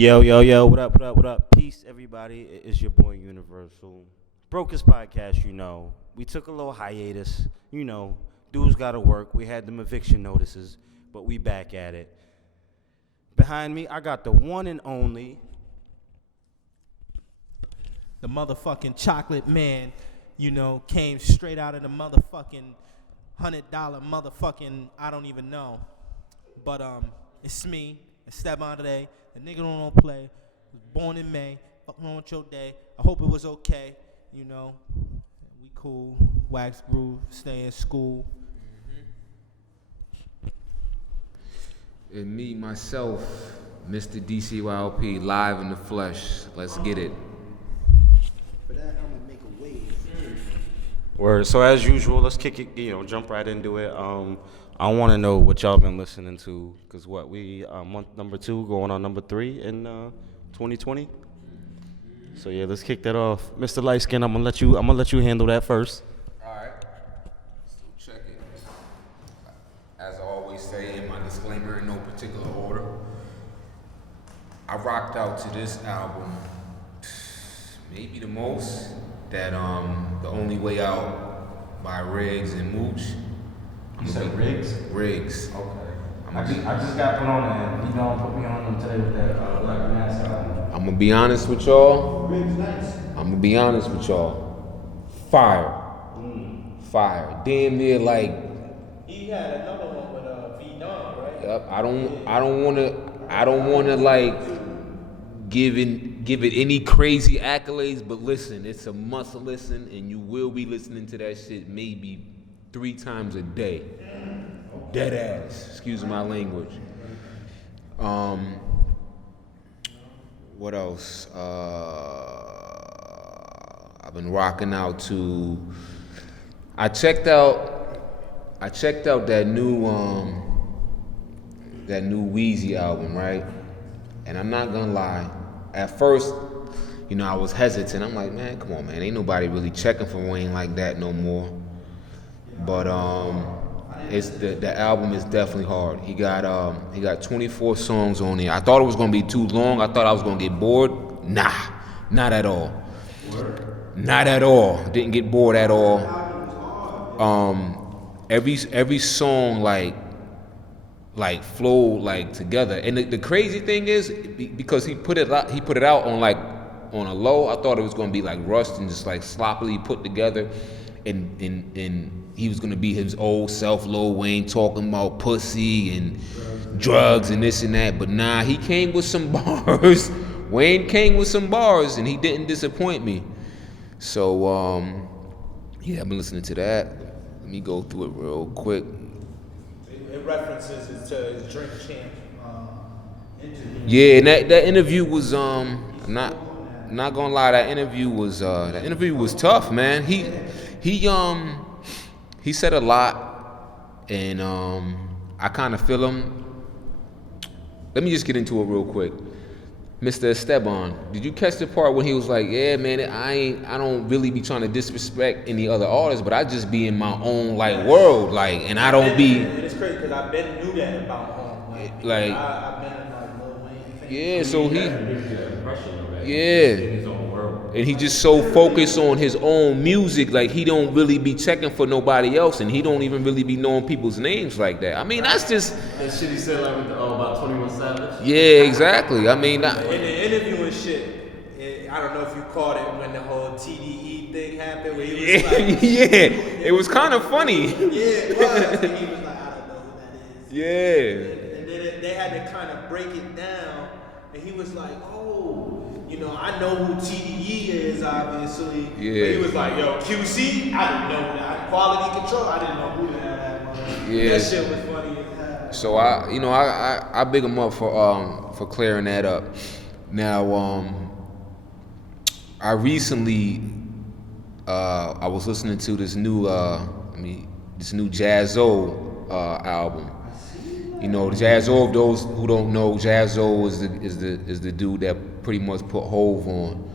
Yo, yo, yo, what up, what up, what up? Peace, everybody. It's your boy Universal. Brokest podcast, you know. We took a little hiatus, you know. Dudes got to work. We had them eviction notices, but we back at it. Behind me, I got the one and only. The motherfucking chocolate man, came straight out of the motherfucking $100 motherfucking, I don't even know. But it's me, Esteban today. The nigga don't play. Was born in May. Fucking on with your day. I hope it was okay. We cool. Wax groove. Stay in school. And me, myself, Mr. DCYLP, live in the flesh. Let's get it. For that, I'm gonna make a wave. Word. So as usual, let's kick it, jump right into it. I want to know what y'all been listening to, because we month number 2 going on number 3 in 2020. So yeah, let's kick that off. Mr. Lightskin, I'm gonna let you handle that first. Alright. So check it. As I always say in my disclaimer, in no particular order. I rocked out to this album, maybe the most, that The Only Way Out by Riggs and Mooch. You said Riggs? Riggs. Okay. I just got put on that. You don't put me on them today with that Black Mass album. I'm gonna be honest with y'all. Riggs nice. I'm gonna be honest with y'all. Fire. Fire. Damn near like. He had another one with V-Don, right? Yep. I don't wanna like give it any crazy accolades, but listen, it's a must listen, and you will be listening to that shit maybe 3 times a day. Dead ass. Excuse my language. What else? I've been rocking out to. I checked out that new Weezy album, right? And I'm not gonna lie. At first, I was hesitant. I'm like, man, come on, man. Ain't nobody really checking for Wayne like that no more. But it's the album is definitely hard. He got 24 songs on there. I thought it was gonna be too long. I thought I was gonna get bored. Nah, not at all. Not at all. Didn't get bored at all. Every song like flow like together. And the crazy thing is, because he put it out on a low, I thought it was gonna be like rushed and just like sloppily put together, and he was gonna be his old self, Lil Wayne, talking about pussy and drugs and this and that. But nah, he came with some bars. Wayne came with some bars, and he didn't disappoint me. So yeah, I've been listening to that. Let me go through it real quick. It references it to his Drink Champ interview. Yeah, and that interview was not gonna lie, that interview was tough, man. He said a lot, and I kind of feel him. Let me just get into it real quick. Mr. Esteban, did you catch the part when he was like, yeah, man, I don't really be trying to disrespect any other artists, but I just be in my own like world, like, and I don't be. It's crazy because I've been knew that about him. I've been in like Lil Wayne fan. Yeah, so and he just so focused on his own music, like he don't really be checking for nobody else, and he don't even really be knowing people's names like that. I mean, that's just That shit he said like about 21 Savage. yeah, exactly. I mean, In the interview and shit, I don't know if you caught it when the whole TDE thing happened, where he was like, yeah, it was kind of funny. yeah, it was. And he was like, I don't know who that is. Yeah. And then they had to kind of break it down, and he was like, oh, I know who TDE is, obviously. Yeah. But he was like, yo, QC, I didn't know that. Quality Control, I didn't know who that was. Yeah. That shit was funny as hell. So I big him up for clearing that up. Now I recently I was listening to this new Jazzo album. Jazzo, those who don't know, Jazzo is the dude that pretty much put Hove on,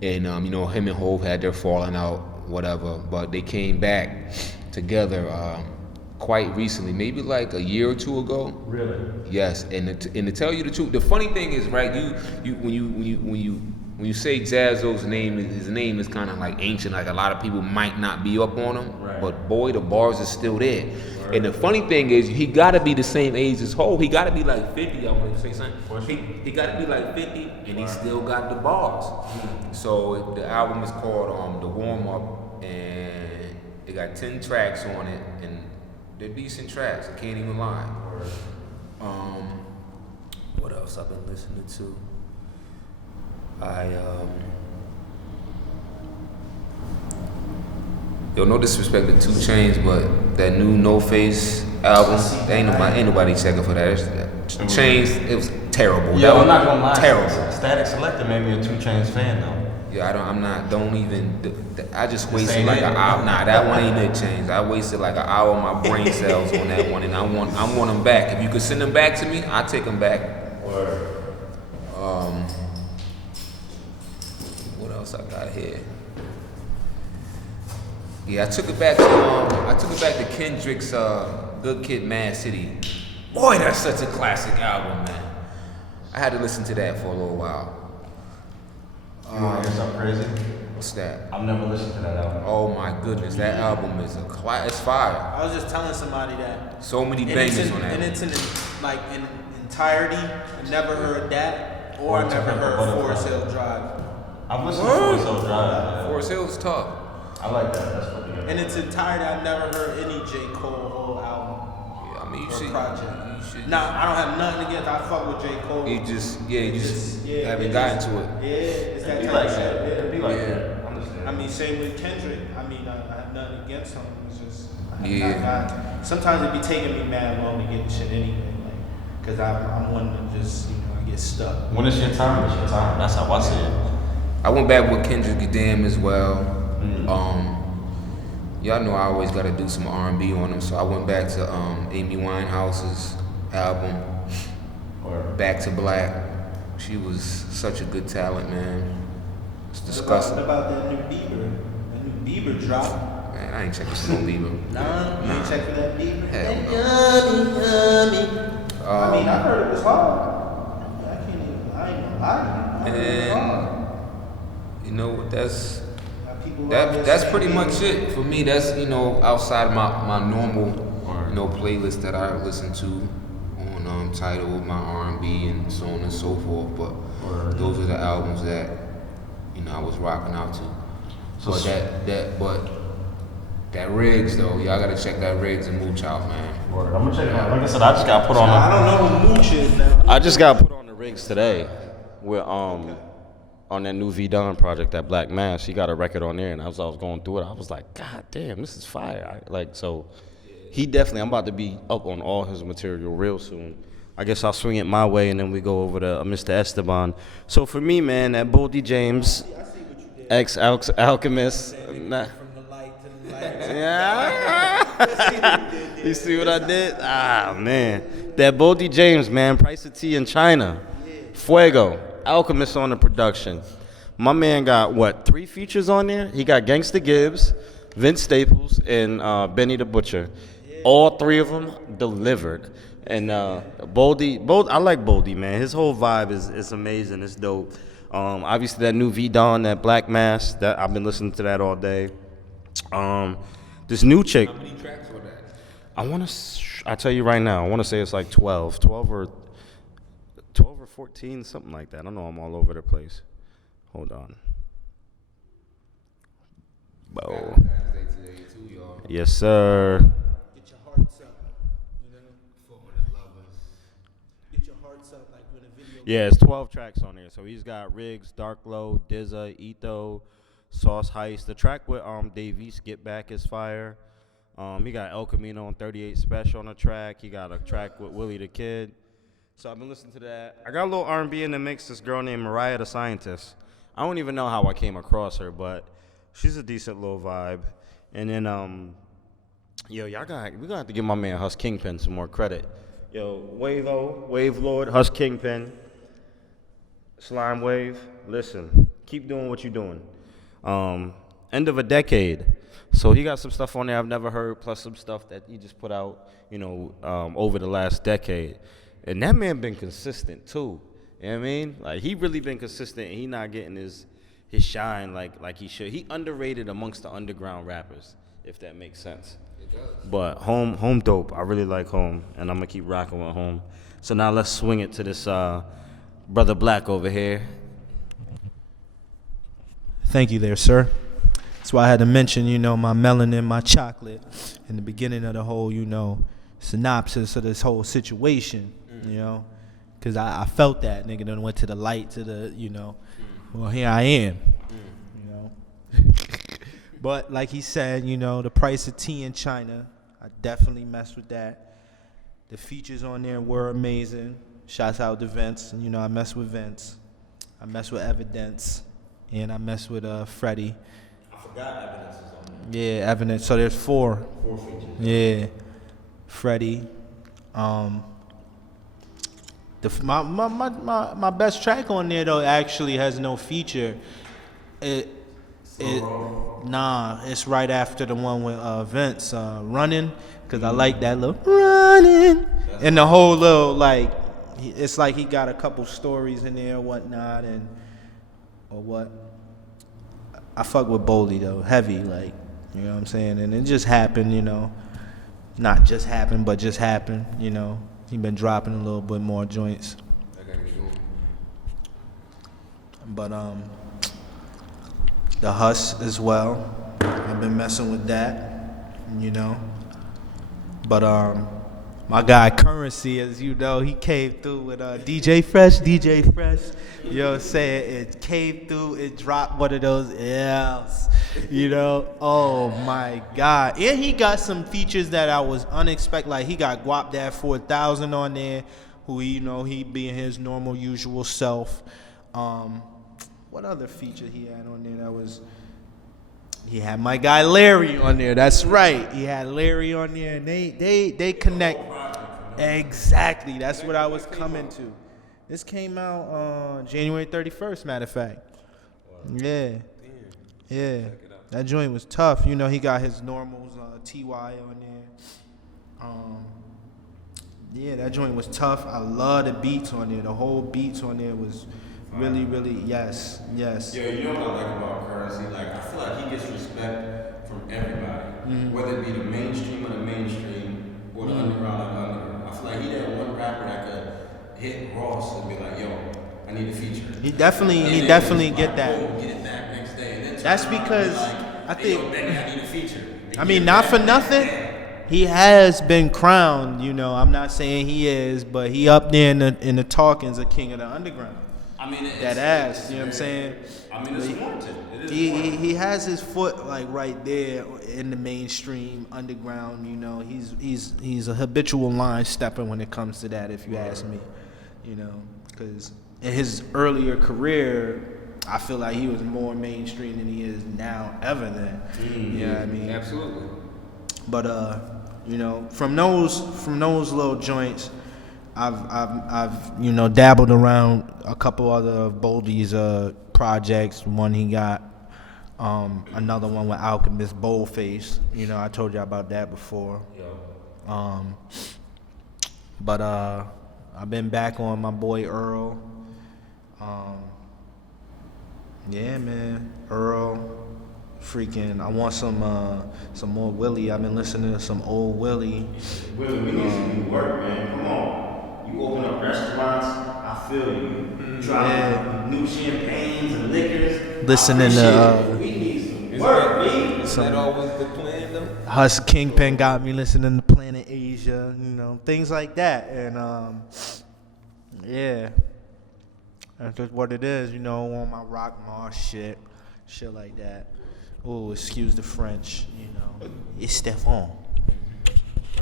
and him and Hove had their falling out, whatever, but they came back together quite recently, maybe like a year or two ago. Really? Yes, and to tell you the truth, the funny thing is, right? When you say Jazzo's name, his name is kind of like ancient. Like a lot of people might not be up on him, Right. but boy, the bars are still there. Right. And the funny thing is, he got to be the same age as Hov. He got to be like 50. I want to say something. He got to be like 50, and he still got the bars. So the album is called The Warm Up, and it got 10 tracks on it, and they're decent tracks. I can't even lie. What else I've been listening to? Yo, no disrespect to 2 Chainz, but that new No Face album, ain't nobody checking for that. Chainz, it was terrible. Yeah, I'm not gonna lie. Terrible. Static Selector made me a 2 Chainz fan though. Yeah, I just wasted like an hour. Nah, that one ain't it, Chainz. I wasted like an hour of my brain cells on that one, and I want them back. If you could send them back to me, I'll take them back. Word. What else I got here? Yeah, I took it back to Kendrick's Good Kid, Mad City. Boy, that's such a classic album, man. I had to listen to that for a little while. You wanna hear something crazy? What's that? I've never listened to that album. Oh my goodness, that album is it's fire. I was just telling somebody that. So many bangers on that. And it's in entirety. I never heard that, or I never heard Forest Hill Drive. I've listened to Forest Hill Drive. Forest Hill's tough. I like that. That's pretty good. In its entirety, I've never heard any J. Cole whole album. Yeah, I mean, or project. You should. Nah, I don't have nothing against. I fuck with J. Cole. You just haven't gotten to it. Yeah, it's that Be type like of that. shit. It'd be like Yeah. that. Understand. I mean, same with Kendrick. I mean, I have nothing against him. It's just, I have Yeah. not got, sometimes it be taking me mad long to get the shit anyway. Like, cause I'm one to just, I get stuck. When it's your time, it's your time. That's how I see it. I went back with Kendrick Damn as well. Y'all know I always gotta do some R&B on them, so I went back to Amy Winehouse's album, Back to Black. She was such a good talent, man. It's disgusting. What about that new Bieber? That new Bieber drop? Man, I ain't checking for no Bieber. Nah, you ain't check for that Bieber? Hell That no. yummy. I mean, I heard it was hard. I ain't gonna lie to you. I heard it was hard. You know, that's That's pretty much it for me. That's outside of my normal playlist that I listen to on Tidal, my R&B and so on and so forth. But those are the albums that I was rocking out to. So that Riggs though, y'all gotta check that Riggs and Mooch out, man. Word. I'm gonna check it out. Like I said, I just got put on. I don't know who Mooch is now. I just got put on the rigs today. With on that new V Don project, that Black Mass. He got a record on there, and as I was going through it, I was like, God damn, this is fire. He definitely. I'm about to be up on all his material real soon. I guess I'll swing it my way, and then we go over to Mr. Esteban. So for me, man, that Boldy James, ex-Alchemist. Nah. From the light to the light. Yeah. You see what I did? Ah, man. That Boldy James, man. Price of Tea in China. Fuego. Alchemist on the production. My man got, 3 features on there? He got Gangsta Gibbs, Vince Staples, and Benny the Butcher. All 3 of them delivered. And Boldy, I like Boldy, man. His whole vibe is amazing. It's dope. Obviously, that new V Don, that Black Mass, that I've been listening to that all day. This new chick. How many tracks were that? I tell you right now, I want to say it's like 12 or 14, something like that. I know I'm all over the place. Hold on. Whoa. Today too, y'all. Yes, sir. Get your hearts up. For the lovers. Get your hearts up like when a video. Yeah, it's 12 tracks on there. So he's got Riggs, Dark Glow, Dizza, Etho, Sauce Heist. The track with Davies, Get Back, is fire. He got El Camino on 38 Special on the track. He got a track with Willie the Kid. So I've been listening to that. I got a little R&B in the mix. This girl named Mariah the Scientist. I don't even know how I came across her, but she's a decent little vibe. And then, we're gonna have to give my man Huss Kingpin some more credit. Yo, Wave Lord, Huss Kingpin, Slime Wave. Listen, keep doing what you're doing. End of a decade. So he got some stuff on there I've never heard, plus some stuff that he just put out, over the last decade. And that man been consistent too. You know what I mean? Like he really been consistent and he not getting his shine like he should. He underrated amongst the underground rappers, if that makes sense. It does. But Home dope. I really like Home, and I'm gonna keep rocking with Home. So now let's swing it to this brother Black over here. Thank you there, sir. That's why I had to mention, my melanin, my chocolate, in the beginning of the whole, synopsis of this whole situation, because I felt that nigga done went to the light to the, well, here I am, But like he said, the price of tea in China, I definitely messed with that. The features on there were amazing. Shouts out to Vince. I messed with Vince. I messed with Evidence. And I messed with Freddie. I forgot Evidence is on there. Yeah, Evidence. So there's 4. 4 features. Yeah. Freddie. My best track on there though actually has no feature. It's right after the one with Vince, Running, because I like that little running. And the whole little, it's like he got a couple stories in there or whatnot, or what. I fuck with Boldy though, heavy, you know what I'm saying? And it just happened, not just happened, but just happened, He been dropping a little bit more joints. I gotta get going. But the Huss as well. I've been messing with that, But my guy Currency, as you know, he came through with DJ Fresh. It came through, it dropped one of those L's, Oh my God. And he got some features that I was unexpected. Like he got Guap Dad 4000 on there, who he being his normal usual self. What other feature he had on there he had my guy Larry on there. That's right. He had Larry on there, and they connect. Exactly. That's what I was coming to. This came out January 31st, matter of fact. Yeah. Yeah. That joint was tough. He got his normals, TY on there. Yeah, that joint was tough. I love the beats on there. The whole beats on there was really, really, yes. Yeah, what I like about Currency? I feel like he gets respect from everybody, whether it be the mainstream or the mainstream, or the underground or the underground. I feel like he that one rapper that could hit Ross and be like, "Yo, I need a feature." He definitely get that. Get it back next day. And then That's because I "Hey, think. yo, Benny, I need a feature. I mean, not for nothing. He has been crowned. I'm not saying he is, but he up there in the talkings of King of the Underground. I mean, That ass, you know what I'm saying? I mean, it's warranted. It is He has his foot right there in the mainstream underground. He's a habitual line stepper when it comes to that. If you ask me, because in his earlier career, I feel like he was more mainstream than he is now ever then. You know what I mean? Absolutely. But from those little joints, I've dabbled around a couple other of Boldy's projects. One he got, another one with Alchemist Boldface. I told you about that before. But I've been back on my boy Earl. Yeah, man, Earl. Freaking, I want some more Willie. I've been listening to some old Willie. Willie, we need some new work, man. Come on. You open up restaurants, I feel you. Dropping new champagnes and liquors. Listening to we need some work, man. Is that always the plan, though? Huss Kingpin got me listening to Planet Asia, things like that. And yeah, that's just what it is, on my rock mars shit like that. Oh, excuse the French, It's Stephon.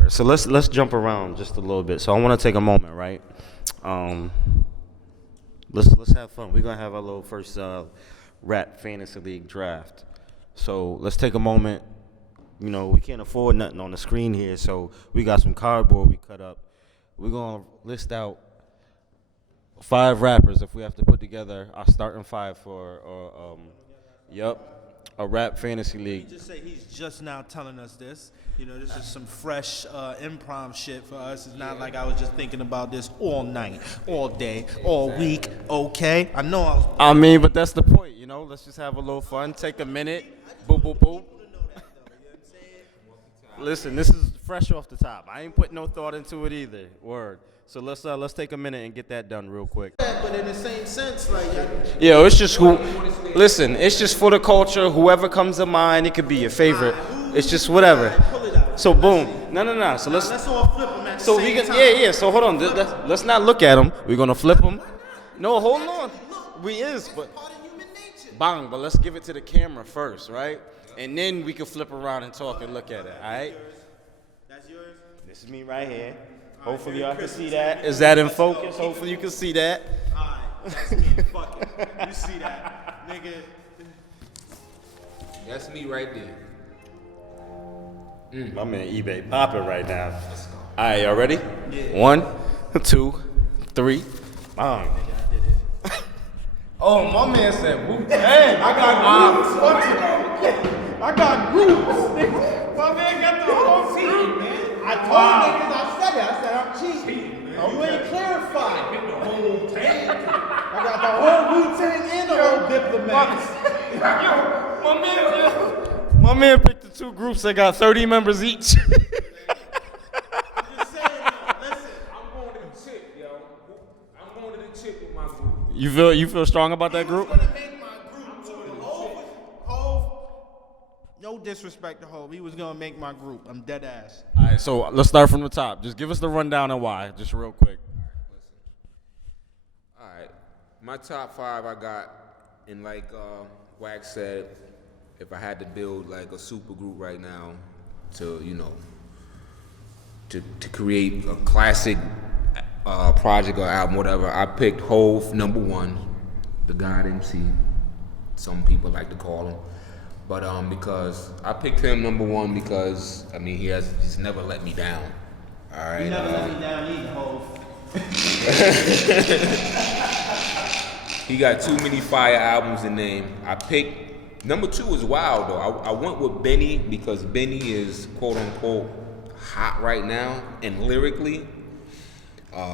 So let's jump around just a little bit. So I want to take a moment, right? Let's have fun. We're gonna have our little first rap fantasy league draft. So let's take a moment. We can't afford nothing on the screen here, so we got some cardboard we cut up. We're gonna list out 5 rappers if we have to put together our starting 5 for. Yup. a rap fantasy league. Just say he's just now telling us this. You know, this is some fresh improv shit for us. It's not like I was just thinking about this all night, all day, all week. Okay, I know I was. I mean, but that's the point, you know. Let's just have a little fun. Take a minute. Boop, boop, boop. Listen, this is fresh off the top. I ain't put no thought into it either. Word. So let's take a minute and get that done real quick. But in the same sense, like, Yo, it's just who. Listen, it's just for the culture. Whoever comes to mind, it could be your favorite. It's just whatever. So boom. No. So let's all flip them at the So same we can, time. yeah. So hold on. Let's not look at them. We're gonna flip them. No, hold on. We is, but bang. But let's give it to the camera first, right? And then we can flip around and talk and look at it. All right. That's yours. This is me right here. Hopefully y'all can see that. Is that in focus? Hopefully you can see that. Alright, that's me. Fuck it. You see that, nigga? That's me right there. My man eBay popping right now. All right, y'all ready? Yeah. 1, 2, 3. Bang. Oh, my man said, Wu Tang. I got groups. I got groups. My man got the whole team, man. I told niggas, I said it. I said I'm cheating. You ain't clarified. The whole Wu-Tang. I got the whole Wu-Tang and the whole Diplomats. My man picked the two groups that got 30 members each. I'm just saying, listen. I'm going to the chip, yo. I'm going to the chip with my group. You feel strong about that group? I'm gonna make my group too. Hove, no disrespect to Hove. He was gonna make my group. I'm dead ass. All right, so let's start from the top. Just give us the rundown and why, just real quick. All right. My top 5 I got, and like Wax said, if I had to build like a super group right now to, you know, to create a classic project or album, whatever, I picked Hove number 1, the God MC. Some people like to call him. But because I picked him number 1 because I mean he's never let me down. All right. You never let me down either, Hove. He got too many fire albums to name. I picked number 2 is Wild though. I went with Benny because Benny is quote unquote hot right now, and lyrically,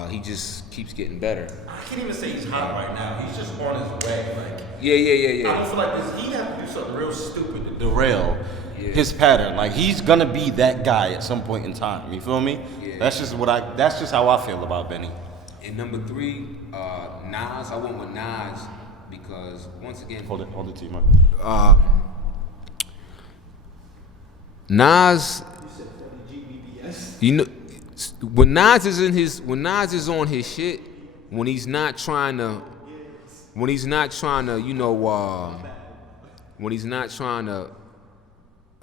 he just keeps getting better. I can't even say he's hot right now. He's just on his way. Like, Yeah. I don't feel like this. He have to do something real stupid to derail his pattern. Like he's gonna be that guy at some point in time. You feel me? Yeah. That's just how I feel about Benny. And number 3, Nas. I went with Nas because once again, Hold it to you, man. Nas. You know, when Nas is on his shit, when he's not trying to, you know, when he's not trying to,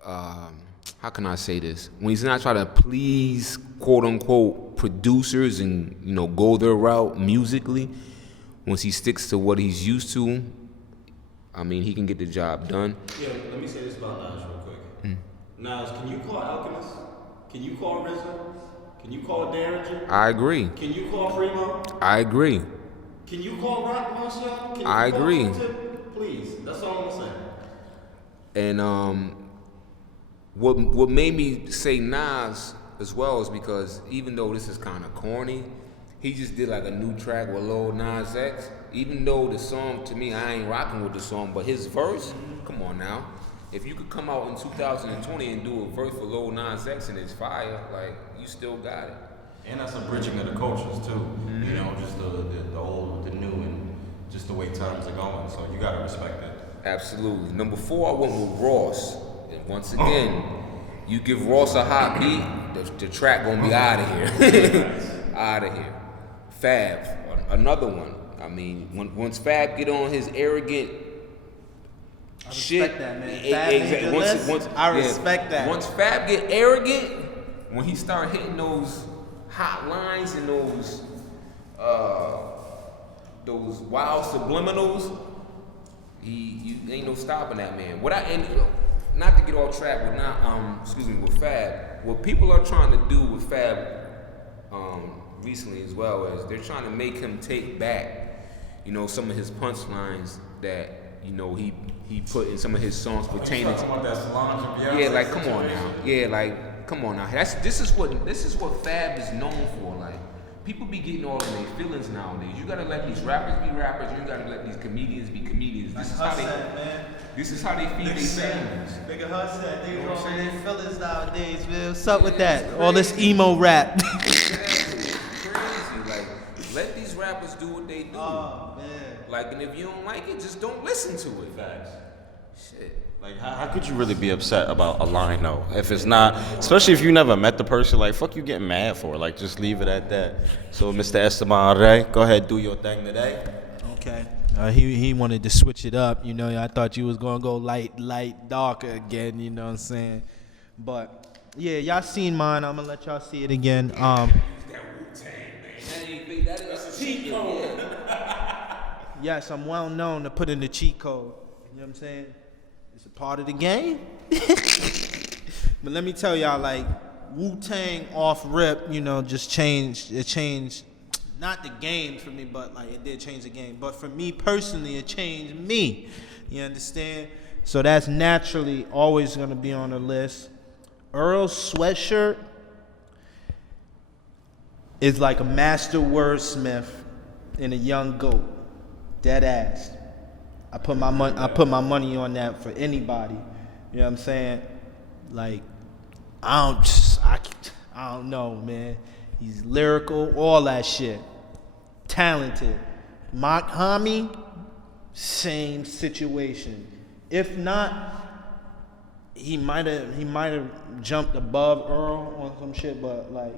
how can I say this? When he's not trying to please, quote unquote, producers and, you know, go their route musically, once he sticks to what he's used to, I mean, he can get the job done. Yeah, let me say this about Nas real quick. Nas, can you call Alchemist? Can you call RZA? Can you call Derringer? I agree. Can you call Primo? I agree. Can you call Rock Marshall? Can you I call agree. Tip? Please, that's all I'm saying. And what made me say Nas as well is because even though this is kind of corny, he just did like a new track with Lil Nas X. Even though the song, to me, I ain't rocking with the song, but his verse, come on now. If you could come out in 2020 and do a verse for Lil Nas X and it's fire, like, you still got it. And that's a bridging of the cultures too. You know, just the old with the new and just the way times are going. So you gotta respect that. Absolutely. Number 4, I went with Ross. And once again, you give Ross a hot beat, the track gonna be out of here. Out of here. Fab, another one. I mean, once Fab get on his arrogant shit, respect that, man. Fab made the list. I respect that. Once Fab get arrogant, when he start hitting those hot lines and those wild subliminals, you ain't no stopping that man. Not to get off track, but with Fab. What people are trying to do with Fab recently as well is they're trying to make him take back, you know, some of his punchlines that you know, he put in some of his songs pertaining to. about that Solange and Beyonce Yeah, like come on situation? now. Yeah, like come on now. This is what Fab is known for. Like people be getting all in their feelings nowadays. You gotta let these rappers be rappers. You gotta let these comedians be comedians. This is how they feed their families. Nigga Hus said You know what I'm all saying? their feelings nowadays, man. What's up with that? All this emo rap. Exactly. Crazy. Like let these rappers do what they do. Oh man. Like, and if you don't like it, just don't listen to it. Facts. Shit. Like, how could you really be upset about a line, though? If it's not, especially if you never met the person, like, fuck you getting mad for? Like, just leave it at that. So, Mr. Esteban Rey, go ahead, do your thing today. Okay. He wanted to switch it up, you know. I thought you was gonna go light, darker again, you know what I'm saying? But yeah, y'all seen mine. I'm gonna let y'all see it again. Yes, I'm well known to put in the cheat code. You know what I'm saying? It's a part of the game. But let me tell y'all, like, Wu-Tang off rip, you know, just changed. It changed, not the game for me, but like it did change the game. But for me personally, it changed me. You understand? So that's naturally always gonna be on the list. Earl's Sweatshirt is like a master wordsmith and a young goat. Dead ass. I put my money on that for anybody. You know what I'm saying? Like, I don't know, man. He's lyrical, all that shit. Talented. Mock Homie, same situation. If not, he might have jumped above Earl on some shit, but like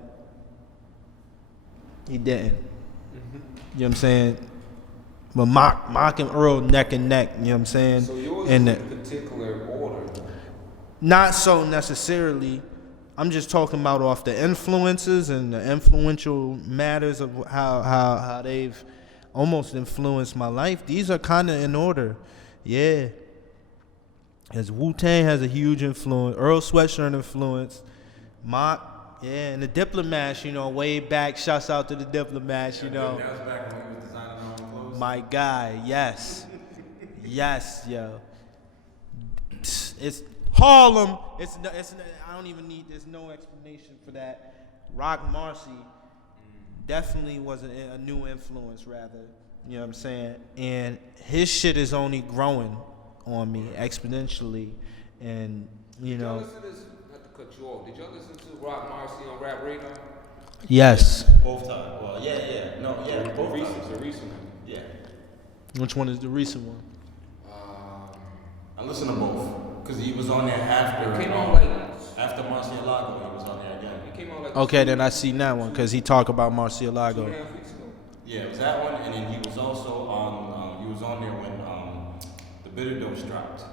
he didn't. You know what I'm saying? But Mock and Earl neck and neck, you know what I'm saying? So yours And is in particular order. not so necessarily. I'm just talking about off the influences and the influential matters of how they've almost influenced my life. These are kind of in order. Yeah. As Wu-Tang has a huge influence. Earl Sweatshirt influence. Mock, yeah, and the Diplomats, you know, way back. Shouts out to the Diplomats, you know. That was back when he was designing our own clothes. My guy, yes. Yes, yo. It's Harlem. I don't even need, there's no explanation for that. Rock Marcy definitely was a new influence, rather. You know what I'm saying? And his shit is only growing on me exponentially. And, you Did y'all know. listen to this? Not to cut you off. Did y'all listen to Rock Marcy on Rap Radar? Yes. Both times. Well, yeah. No, yeah, both times. The recent one. Yeah. Which one is the recent one? I listened to both. Because he was on there after. It came on like. After Marcialago, he was on there again. It came on like. Okay, then I seen that one because he talked about Marcialago. 2.5 weeks ago. Yeah, it was that one, and then he was also on. He was on there when the Bitter Dose dropped.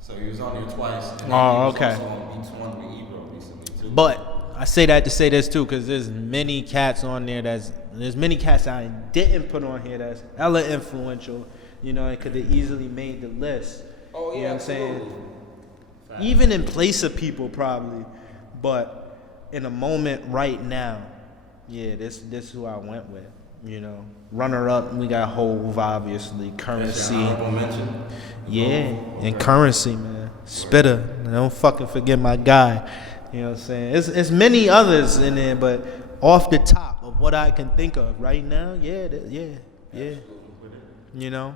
So he was on there twice. And then Oh, he was okay. Also on Beats One with Ebro recently too. But I say that to say this too, because there's many cats on there there's many cats I didn't put on here that's hella influential. You know, it could have easily made the list. Oh, yeah, You know what I'm saying? absolutely. Even in place of people probably, but in a moment right now, yeah, this is who I went with. You know, runner up, we got Hove, obviously, Currency. Honorable mention. Yeah, and Currency, man. Spitter. Don't fucking forget my guy. You know what I'm saying? It's many others in there, but off the top of what I can think of right now, yeah. You know?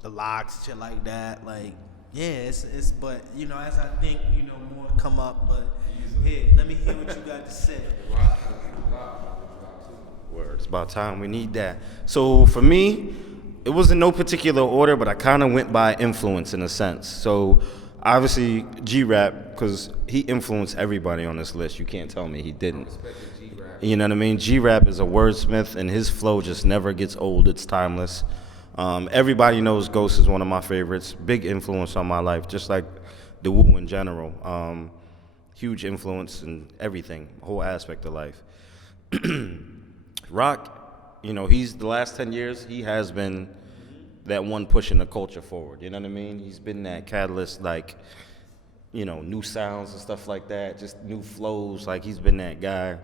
The locks, shit like that. Like, yeah, it's but you know, as I think, you know, more come up, but here, let me hear what you got to say. Word. It's about time. We need that. So for me, it was in no particular order, but I kind of went by influence in a sense. So obviously G-Rap, because he influenced everybody on this list. You can't tell me he didn't. You know what I mean? G-Rap is a wordsmith, and his flow just never gets old. It's timeless. Everybody knows Ghost is one of my favorites. Big influence on my life, just like the Wu in general. Huge influence in everything, whole aspect of life. Rock, you know, he's the last 10 years, he has been that one pushing the culture forward. You know what I mean? He's been that catalyst, like, you know, new sounds and stuff like that, just new flows. Like, he's been that guy.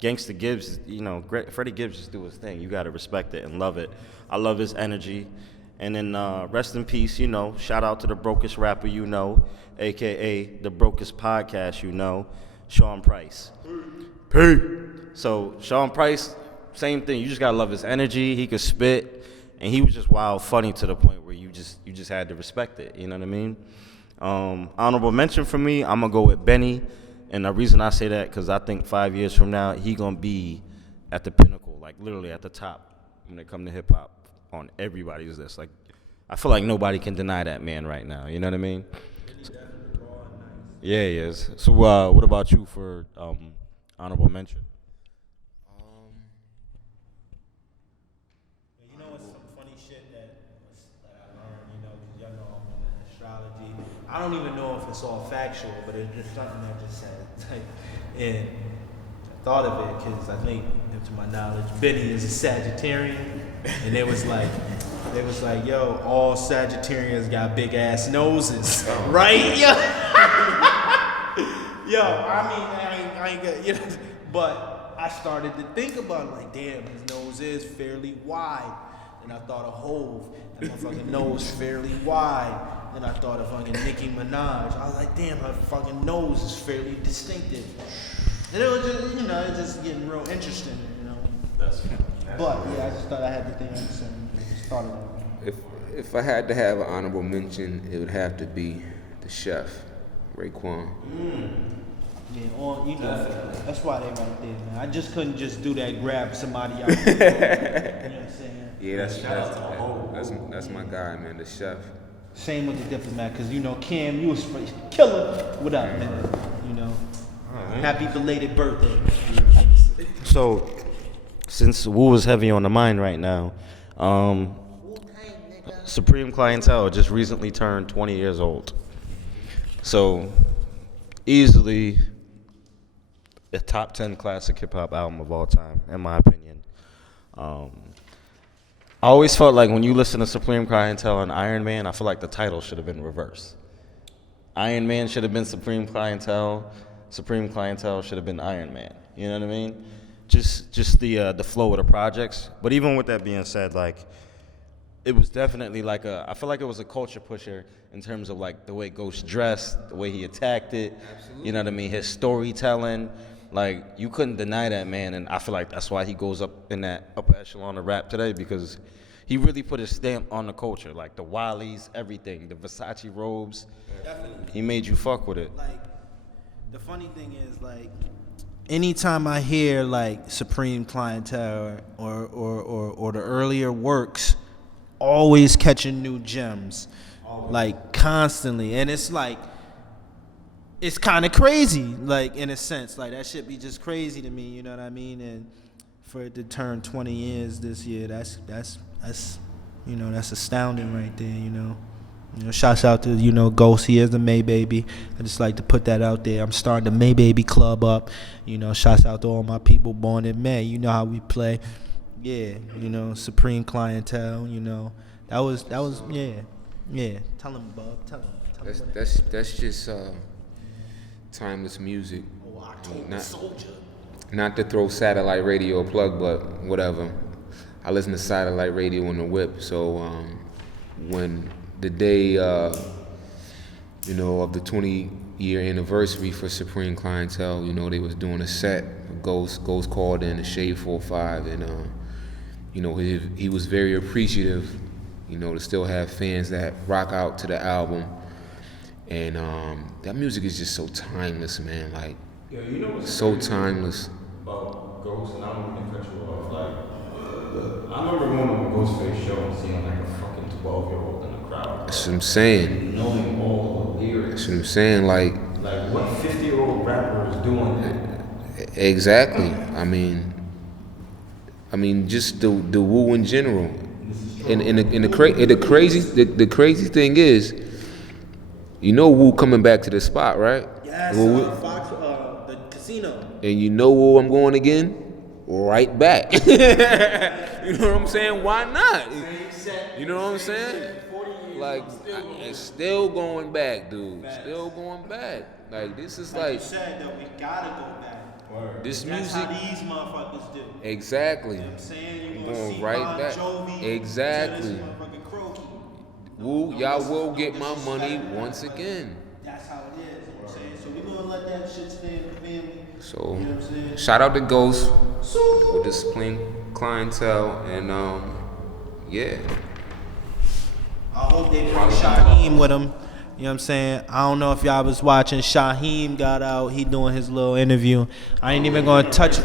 Gangsta Gibbs, you know, Freddie Gibbs just do his thing. You got to respect it and love it. I love his energy. And then rest in peace, you know, shout out to the brokest rapper you know, a.k.a. the Brokest Podcast you know, Sean Price. P. So Sean Price, same thing. You just gotta love his energy. He could spit, and he was just wild funny to the point where you just had to respect it. You know what I mean? Honorable mention for me, I'm gonna go with Benny, and the reason I say that because I think 5 years from now he gonna be at the pinnacle, like literally at the top when it comes to hip hop on everybody's list. Like I feel like nobody can deny that man right now. You know what I mean? Yeah, he is. So what about you for honorable mention? You know what's some funny shit that I learned, you know, because y'all know I'm in astrology. I don't even know if it's all factual, but it's just something I just said. Like, and I thought of it because I think, to my knowledge, Benny is a Sagittarian, and it was like, yo, all Sagittarians got big ass noses, right? Yo, I ain't got, you know, but I started to think about it, like, damn, his nose is fairly wide. And I thought of Hove, and my fucking nose fairly wide. Then I thought of fucking Nicki Minaj. I was like, damn, her fucking nose is fairly distinctive. And it was just, you know, it's just getting real interesting, you know. But yeah, I just thought I had the thing I just thought of that. If I had to have an honorable mention, it would have to be the chef, Raekwon. Yeah, you know, that's why they right there, man. I just couldn't just do that, grab somebody out. You know what I'm saying? Yeah, that's my guy, man, the chef. Same with the diplomat, because, you know, Cam, you was killer. What up, man? You know, happy belated birthday. So, since Wu is heavy on the mind right now, Supreme Clientele just recently turned 20 years old. So, easily a top 10 classic hip-hop album of all time, in my opinion. I always felt like when you listen to Supreme Clientele and Iron Man, I feel like the title should have been reversed. Iron Man should have been Supreme Clientele should have been Iron Man. You know what I mean? Just the flow of the projects. But even with that being said, like, it was definitely like I feel like it was a culture pusher in terms of like the way Ghost dressed, the way he attacked it. Absolutely. You know what I mean? His storytelling. Like, you couldn't deny that man, and I feel like that's why he goes up in that upper echelon of rap today, because he really put his stamp on the culture, like the Waleys, everything, the Versace robes. Definitely. He made you fuck with it. Like, the funny thing is, like, anytime I hear like Supreme Clientele or the earlier works, always catching new gems, like constantly, and it's like, it's kind of crazy, like, in a sense, like that shit be just crazy to me, you know what I mean? And for it to turn 20 years this year, that's you know, that's astounding right there, you know. You know, shouts out to, you know, Ghost. He is the May Baby. I just like to put that out there. I'm starting the May Baby Club up. You know, shouts out to all my people born in May. You know how we play. Yeah, you know, Supreme Clientele. You know, that was yeah. Tell him, Bub. Tell him. That's just timeless music. Oh, October Soldier. Not to throw satellite radio a plug, but whatever. I listen to satellite radio on the whip. So when the day, you know, of the 20-year anniversary for Supreme Clientele, you know, they was doing a set. Ghost called in, the Shade 45, and you know, he was very appreciative, you know, to still have fans that rock out to the album, and that music is just so timeless, man. Like, yeah, you know so timeless. About Ghost, and I don't mean to cut you off. Like, I remember going to a Ghostface show and seeing like a fucking 12-year-old in the crowd. That's what I'm saying. Knowing all the lyrics. That's what I'm saying. Like what 50-year-old rapper is doing that? Exactly. I mean, just the Wu in general. And the crazy thing is, you know, Wu coming back to the spot, right? Yes, Fox, the casino. And you know where I'm going again? Right back. You know what I'm saying? Why not? You know what I'm saying? Like, it's still going back, dude. Still going back. Like, this is like. You said that we gotta go back. Word. This That's music. how these motherfuckers do. Exactly. You know what I'm saying? I'm You're going see right Bon back. Jovi, Exactly. to this motherfucking Croaky. Woo, y'all will get my money once again. That's how it is. You know what I'm saying? So we're gonna let that shit stay in the family. So, You know what I'm saying? shout out to Ghost with this clientele, and yeah. I hope they bring Shaheem with him. You know what I'm saying? I don't know if y'all was watching. Shaheem got out. He doing his little interview. I ain't even gonna touch it.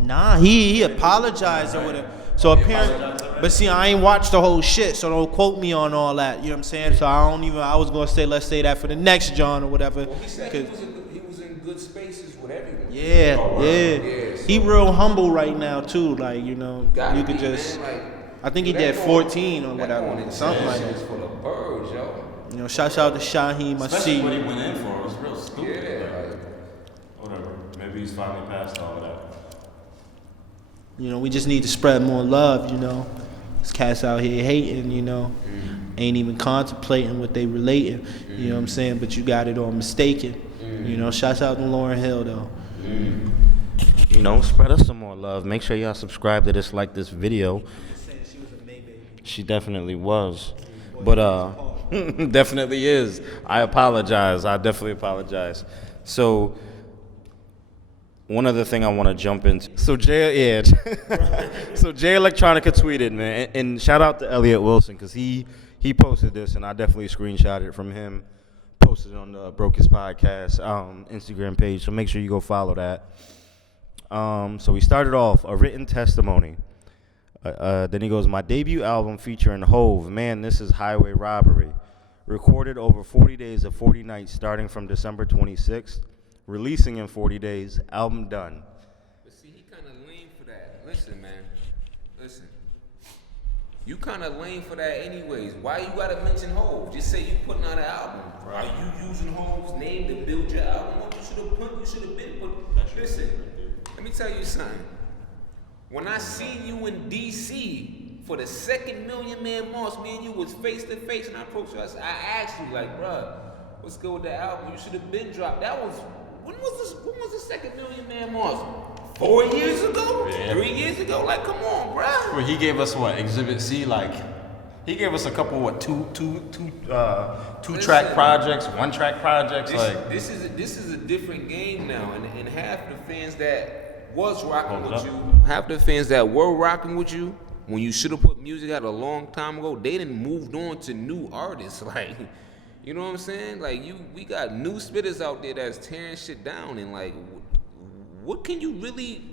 Nah, he apologized or whatever. So apparently, but see, I ain't watched the whole shit, so don't quote me on all that. You know what I'm saying? So I was gonna say, let's say that for the next John or whatever. Well, he said he was in good spaces with everyone. Yeah. He real humble right now too. Like, you know, Gotta you could be, just. man, I think he did 14 or whatever, something like that. For the birds, yo. You know, shout out to Shaheem. I Especially see what he you. went in for. It was real stupid. Yeah, Like, whatever. Maybe he's finally past all of that. You know, we just need to spread more love, you know. These cats out here hating, you know. Ain't even contemplating what they relating. You know what I'm saying? But you got it all mistaken. You know, shouts out to Lauryn Hill, though. You know, spread us some more love. Make sure y'all subscribe to this, like this video. She definitely was. But definitely is. I apologize. I definitely apologize. So one other thing I want to jump into. So Jay Electronica tweeted, man, and shout out to Elliot Wilson because he posted this, and I definitely screenshotted it from him. Posted it on the Brokest Podcast Instagram page, so make sure you go follow that. So he started off a written testimony. Then he goes, my debut album featuring Hove, man, this is highway robbery. Recorded over 40 days of 40 nights starting from December 26th. Releasing in 40 days. Album done. But see, he kind of lame for that. Listen, man. Listen. You kind of lame for that anyways. Why you gotta mention Hove? Just say you putting out an album. Right. Are you using Hove's name to build your album? What you should have been put. Listen, let me tell you something. When I seen you in D.C. for the second Million Man March, me and you was face to face, and I approached you. I asked you, like, bruh, what's good with the album? You should have been dropped. That was, when was the second Million Man March? 4 years ago? Yeah. 3 years ago? Like, come on, bruh. Where he gave us what? Exhibit C? Like, he gave us a couple, what, two track projects, one track projects? This is a different game now, and half the fans that was rocking with you, half the fans that were rocking with you, when you should have put music out a long time ago, they done moved on to new artists. Like, you know what I'm saying? Like, we got new spitters out there that's tearing shit down, and like, what can you really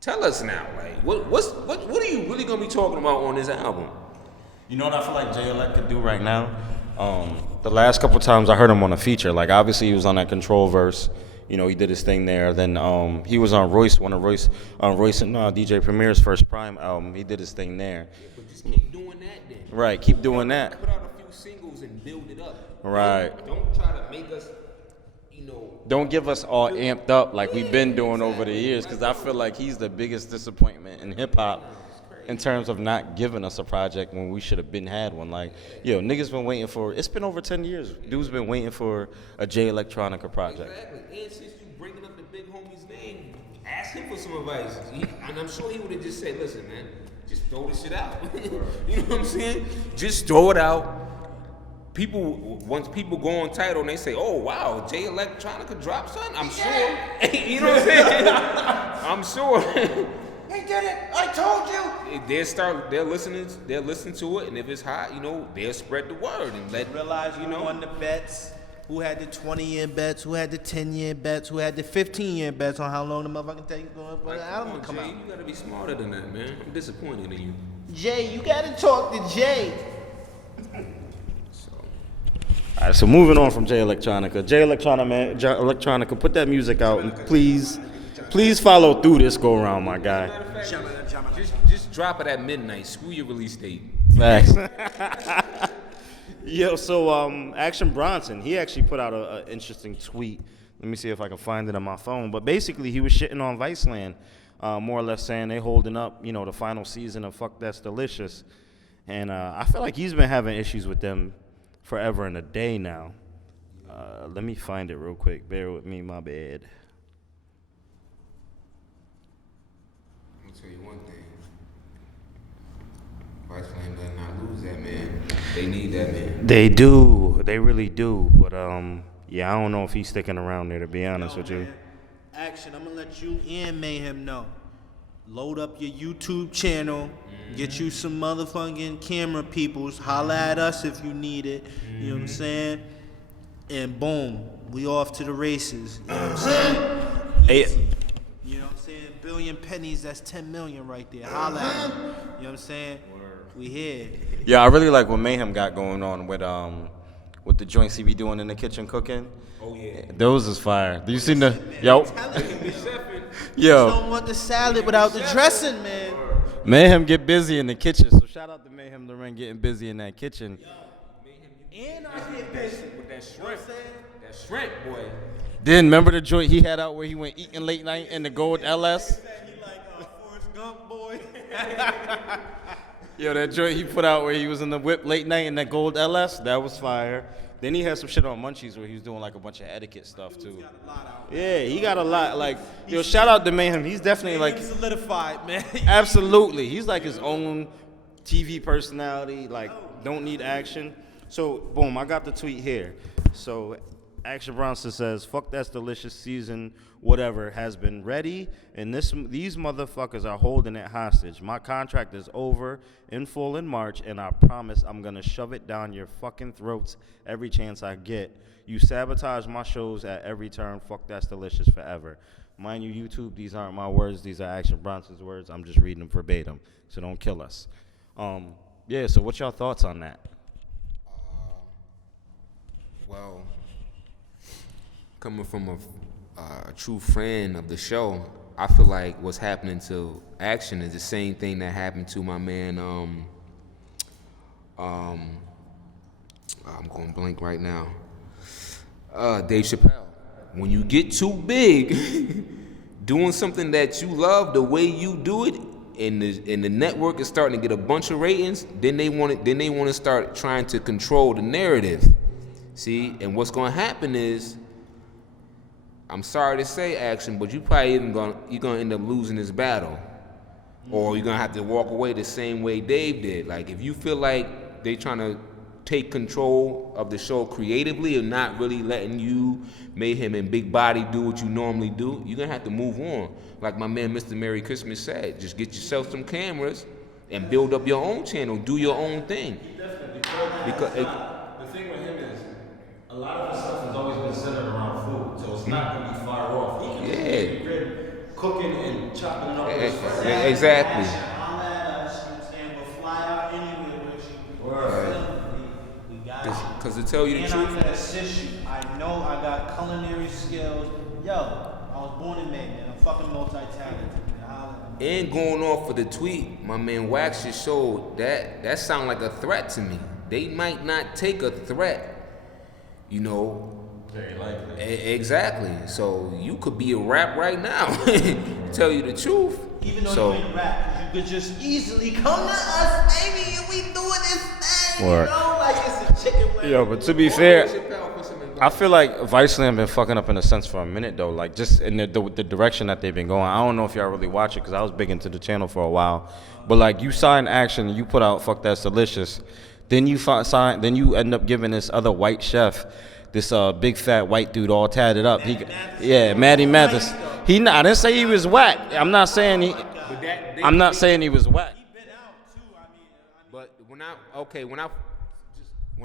tell us now? Like, what are you really gonna be talking about on this album? You know what I feel like Jay Elect could do right now? The last couple times I heard him on a feature, like obviously he was on that Control verse. You know, he did his thing there. Then he was on Royce and DJ Premier's first Prime album. He did his thing there. Yeah, but just keep doing that then. Right, keep doing that. Put out a few singles and build it up. Right. Don't try to make us, you know. Don't give us all amped up like we've been doing over the years, because I feel like he's the biggest disappointment in hip hop in terms of not giving us a project when we should have been had one. Like, yo, niggas been waiting for, it's been over 10 years. Dude's been waiting for a Jay Electronica project. Exactly. And since you bringing up the big homie's name, ask him for some advice. And I'm sure he would have just said, listen, man, just throw this shit out. You know what I'm saying? Just throw it out. Once people go on title and they say, oh, wow, Jay Electronica dropped something, I'm sure. You know what I'm saying? I'm sure. He did it. I told you. They'll listen to it, and if it's hot, you know, they'll spread the word and let Realize who won the bets, who had the 20-year bets, who had the 10-year bets, who had the 15-year bets on how long the motherfucking take for the album to come out. You gotta be smarter than that, man. I'm disappointed in you. Jay, you gotta talk to Jay. All right, so moving on from Jay Electronica. Jay Electronica, put that music out, and please follow through this go around, my guy. Just drop it at midnight. Screw your release date. Facts. Yo, so Action Bronson, he actually put out an interesting tweet. Let me see if I can find it on my phone. But basically, he was shitting on Viceland, more or less saying they holding up, you know, the final season of Fuck That's Delicious. And I feel like he's been having issues with them forever and a day now. Let me find it real quick. Bear with me, my bad. I'm gonna tell you one thing. Viceland better not lose needs that man. They need that man. They do. They really do. But yeah, I don't know if he's sticking around there, to be honest with you. Man. Action, I'm gonna let you and Mayhem know. Load up your YouTube channel. Get you some motherfucking camera peoples. Holla at us if you need it. You know what I'm saying? And boom, we off to the races. You know what I'm saying? Hey, Easy. You know what I'm saying? Billion pennies, that's 10 million right there. Holla at me. You know what I'm saying? We here. yeah, I really like what Mayhem got going on with the joints he be doing in the kitchen cooking. Oh yeah. Those is fire. Do you see the yo? Yo, Don't want the salad without the dressing, man. Mayhem get busy in the kitchen. So shout out to Mayhem Loren getting busy in that kitchen. And I get busy. With that shrimp. That shrimp, boy. Then remember the joint he had out where he went eating late night in the gold LS? He like Forrest Gump, boy. Yo, that joint he put out where he was in the whip late night in that gold LS, that was fire. Then he had some shit on Munchies where he was doing like a bunch of etiquette stuff too. Yeah, he got a lot. Like, yo, shout out to Mayhem. He's definitely like solidified, man. absolutely. He's like his own TV personality. Like, don't need action. So, boom, I got the tweet here. So, Action Bronson says, "Fuck that's delicious season, whatever has been ready, and these motherfuckers are holding it hostage. My contract is over in full in March, and I promise I'm gonna shove it down your fucking throats every chance I get. You sabotage my shows at every turn. Fuck that's delicious forever." Mind you, YouTube, these aren't my words. These are Action Bronson's words. I'm just reading them verbatim, so don't kill us. Yeah. So, what's your thoughts on that? Well, coming from a true friend of the show, I feel like what's happening to Action is the same thing that happened to my man. I'm going blank right now. Dave Chappelle. When you get too big, doing something that you love the way you do it, and the network is starting to get a bunch of ratings, then they want to start trying to control the narrative. See, and what's going to happen is, I'm sorry to say, Action, but you're gonna end up losing this battle, or you're gonna have to walk away the same way Dave did. Like, if you feel like they trying to take control of the show creatively and not really letting you, Mayhem and Big Body, do what you normally do, you're gonna have to move on. Like my man Mr. Merry Christmas said, just get yourself some cameras and build up your own channel, do your own thing. Because the thing with him is, a lot of his stuff has always been centered around food, so it's not gonna be far off. He can just be in the crib cooking and chopping up his friends. Exactly. Holla at us, you know what I'm saying? We'll fly out anywhere with you. We got you. Because to tell you the And truth, I'm gonna assist you. I know I got culinary skills. Yo, I was born in May, man. I'm fucking multi-talented. and going off of the tweet, my man Wax just showed that sound like a threat to me. They might not take a threat, you know. Very likely. Exactly. So you could be a rap right now. Tell you the truth. Even though you ain't rap, 'cause you could just easily come to us, baby, and we doing this thing, Word. you know, like it's a chicken wing. Yo, but to be fair, I feel like Viceland been fucking up in a sense for a minute though, like just in the direction that they've been going. I don't know if y'all really watch it because I was big into the channel for a while, but like you sign Action, you put out Fuck That's Delicious, then you end up giving this other white chef, this big fat white dude all tatted up. Maddie Mathis. I didn't say he was whack. I'm not saying he was whack. But when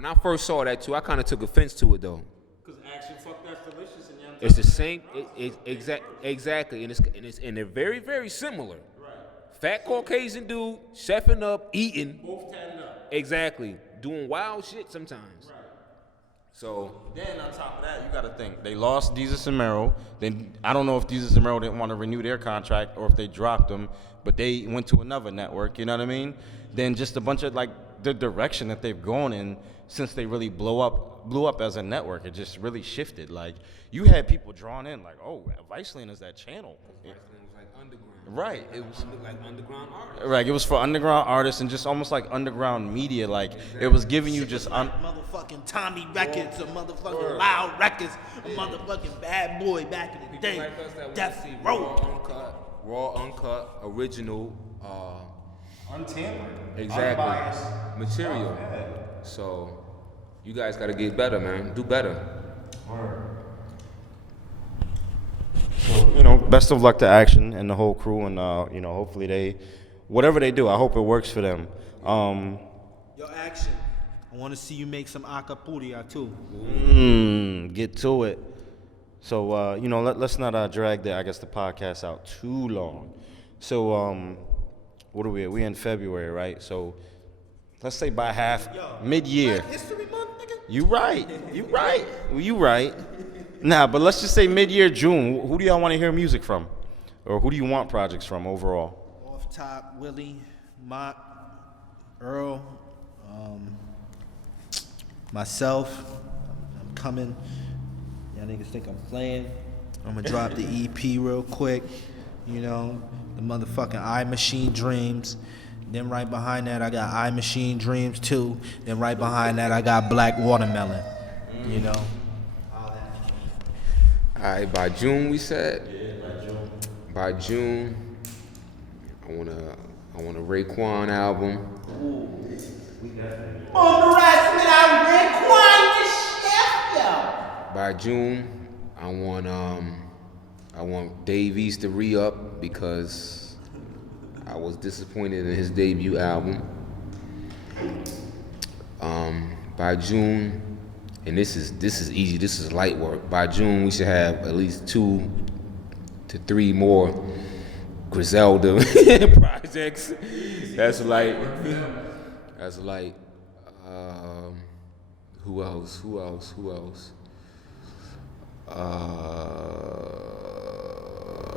I first saw that too, I kind of took offense to it though. Because Action Fuck That's Delicious and Young It's the same, exactly, and they're very, very similar. Right. Fat Caucasian dude, chefing up, eating, Both tatted up. exactly, doing wild shit sometimes. Right. So Then on top of that, you got to think they lost Jesus and Merrill. Then I don't know if Jesus and Merrill didn't want to renew their contract or if they dropped them, but they went to another network. You know what I mean? Then just a bunch of like the direction that they've gone in since they really blew up as a network. It just really shifted. Like you had people drawn in, like, oh, Viceland is that channel. it was like underground. Right. It was like underground artists. right. It was for underground artists and just almost like underground media. Like it was giving you just motherfucking Tommy Records, or motherfucking Loud Records, a motherfucking Bad Boy back in the day. Like us that Death see Row. raw, uncut, original, Untampered. Exactly. Unbiased. Material. So you guys gotta get better, man. Do better. So, best of luck to Action and the whole crew, and hopefully whatever they do, I hope it works for them. Yo, Action. I want to see you make some acapuria too. Get to it. So let's not drag the podcast out too long. So what are we? We in February, right? So let's say by mid-year. Black History Month, nigga. You right. Well, you right. Nah, but let's just say mid-year June. Who do y'all want to hear music from, or who do you want projects from overall? Off top, Willie, Mott, Earl, myself. I'm coming. Y'all niggas think I'm playing. I'm gonna drop the EP real quick. The motherfucking I Machine Dreams. Then right behind that, I got I Machine Dreams 2. Then right behind that, I got Black Watermelon. Alright, by June we said? Yeah, by June. By June, I want a Raekwon album. On the harassment, I'm Raekwon the chef, yo. By June, I want Dave East to re-up because I was disappointed in his debut album. By June, and this is easy, this is light work. By June, we should have at least 2 to 3 more Griselda projects. That's light. Who else?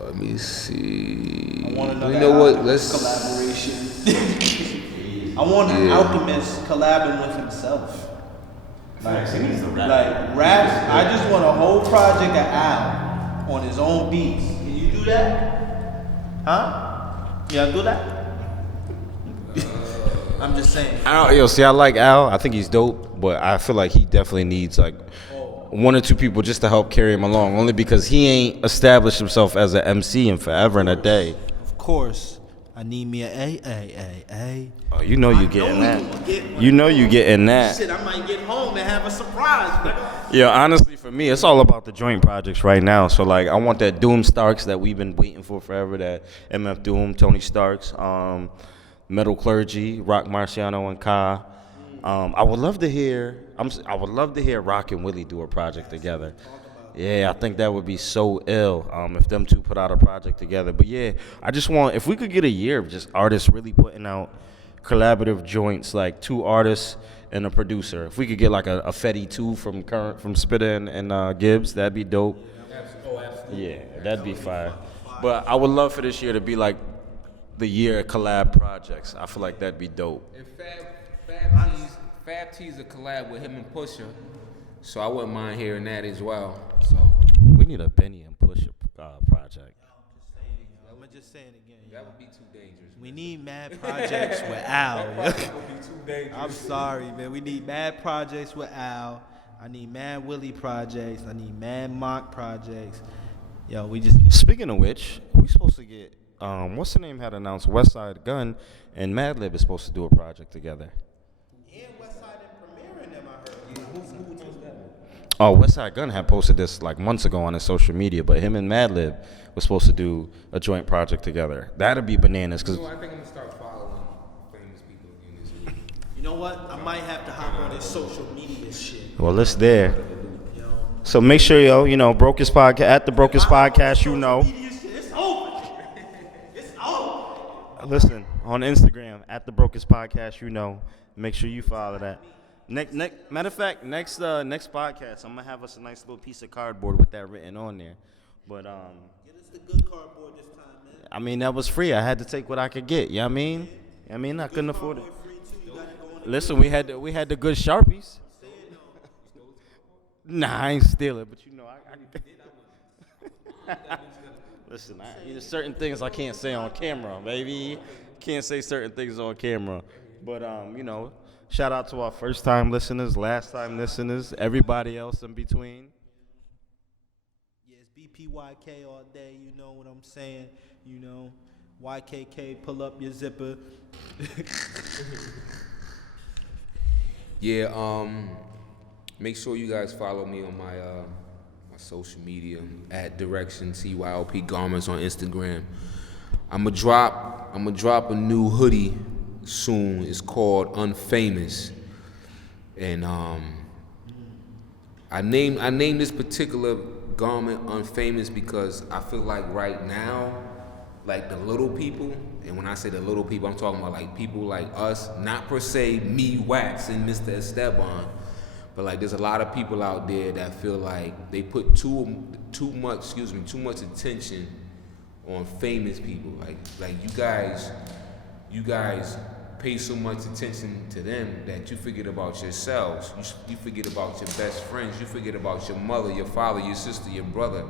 Let me see. I want another You know what? Alchemist collaboration. I want an Alchemist collabing with himself. Like raps. I just want a whole project of Al on his own beats. Can you do that? Huh? Y'all do that? I'm just saying. I like Al. I think he's dope, but I feel like he definitely needs like 1 or 2 people just to help carry him along. Only because he ain't established himself as an MC in forever and a day. Of course. I need me a. Oh, you getting that. You getting that. Shit, I might get home and have a surprise, nigga. Yeah, honestly, for me, it's all about the joint projects right now. So, like, I want that Doom Starks that we've been waiting for forever, that MF Doom, Tony Starks, Metal Clergy, Rock Marciano, and Ka. I would love to hear Rock and Willie do a project together. Yeah, I think that would be so ill if them two put out a project together. But yeah, I just want, if we could get a year of just artists really putting out collaborative joints, like 2 artists and a producer. If we could get like a Fetty 2 from Spitter and Gibbs, that'd be dope. Yeah, that'd be fire. But I would love for this year to be like the year of collab projects. I feel like that'd be dope. And Fab T's a collab with him and Pusha, so I wouldn't mind hearing that as well. So we need a Benny and Pusha project. I'm just saying again. that would be too dangerous. We need mad projects with Al. That would be too dangerous. I'm sorry, man. We need mad projects with Al. I need mad Willie projects. I need mad Mock projects. Yo, we just. Speaking of which, we supposed to get what's the name had announced Westside Gun and Madlib is supposed to do a project together. And Westside and Premier and them, I heard. Who knows that? Oh, Westside Gun had posted this like months ago on his social media, but him and Madlib was supposed to do a joint project together. That'd be bananas. Cause So I think I'm gonna start following famous people again this week. You know what? I might have to hop on this social media shit. well, it's there. You know? So make sure Brokest Podcast at the Brokest Podcast, It's over. It's over. Listen on Instagram at the Brokest Podcast, Make sure you follow that. Matter of fact, next podcast, I'm gonna have us a nice little piece of cardboard with that written on there. But Get us the good cardboard this time, man. I mean that was free. I had to take what I could get. You know what I mean? I couldn't afford it. Listen, we had the good Sharpies. Nah, I ain't steal it, but I listen, there's certain things I can't say on camera, baby. Can't say certain things on camera. But shout out to our first time listeners, last time listeners, everybody else in between. Yeah, it's BPYK all day, you know what I'm saying? YKK, pull up your zipper. Yeah, make sure you guys follow me on my my social media at Direction TYLP Garments on Instagram. I'ma drop a new hoodie soon. It's called Unfamous. And I named this particular garment Unfamous because I feel like right now, like the little people, and when I say the little people, I'm talking about like people like us, not per se me, Wax, and Mr. Esteban, but like there's a lot of people out there that feel like they put too much attention on famous people. Like you guys pay so much attention to them that you forget about yourselves. You forget about your best friends. You forget about your mother, your father, your sister, your brother.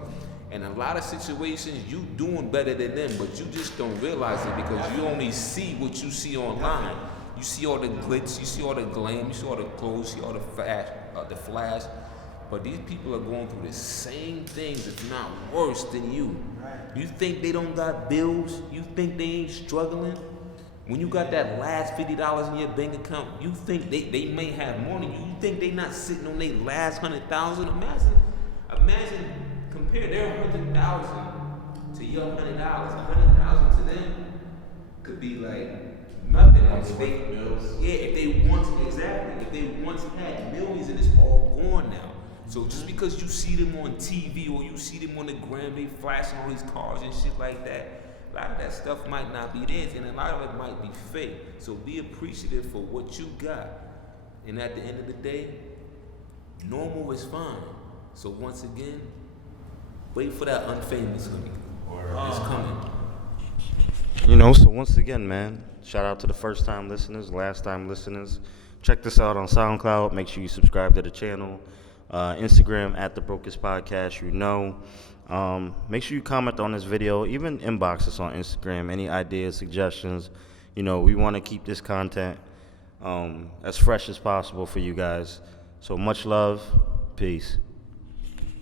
And a lot of situations, you doing better than them, but you just don't realize it because you only see what you see online. You see all the glitz, you see all the glam, you see all the clothes, you see all the flash. But these people are going through the same things, if not worse than you. You think they don't got bills? You think they ain't struggling? When you got that last $50 in your bank account, you think they may have more than you. You think they not sitting on their last 100,000? Imagine, compare their 100,000 to your $100. 100,000 to them could be like nothing. If they once had millions, and it's all gone now. So just because you see them on TV or you see them on the gram, they flashing all these cars and shit like that, a lot of that stuff might not be theirs, and a lot of it might be fake. So be appreciative for what you got. And at the end of the day, normal is fine. So once again, wait for that Unfamous hoodie. It's coming. You know, so once again, man, shout out to the first time listeners, last time listeners. Check this out on SoundCloud. Make sure you subscribe to the channel. Instagram at the Brokest Podcast, you know. Make sure you comment on this video, even inbox us on Instagram, any ideas, suggestions. You know, we want to keep this content as fresh as possible for you guys. So much love. Peace.